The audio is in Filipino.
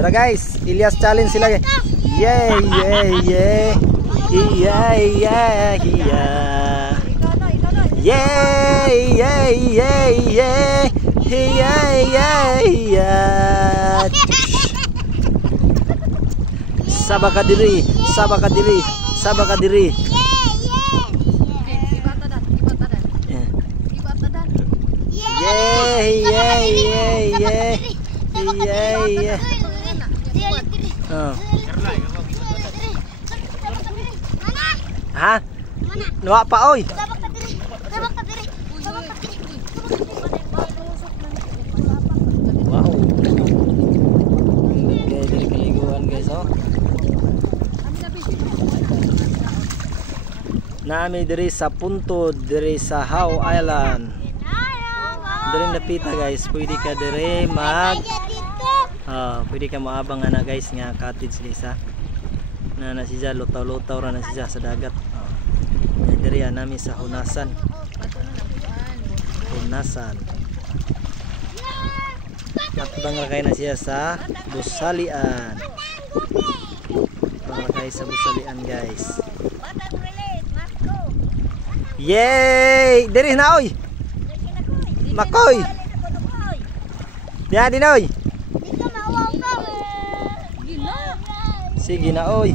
Tara guys, Ilyas challenge sila. Yay, yay, yay. Yeah, yeah, yeah. Yay, yay, yay, yay. Yeah, yeah, yeah. Sabaka diri, sabaka diri, sabaka diri. Yay, yay, yay, yay. Yay, yay. Oh. Ha? Nuwa pa oy. Wow. Okay, dari kaliguan guys oh. Nami diri sa punto diri sa How Island. Diri napita guys, pwede ka diri pwede ka moabang ana guys nga cottage lisa. Na siya lutaw-lutaw ra na siya sa dagat. Diri nami sa Hunasan. Hunasan. At bangrakay na siya sa Busalian. Bangrakay sa Busalian guys. Yay! Diri na oy. Makoy. Diyan din oy. Sige na oy.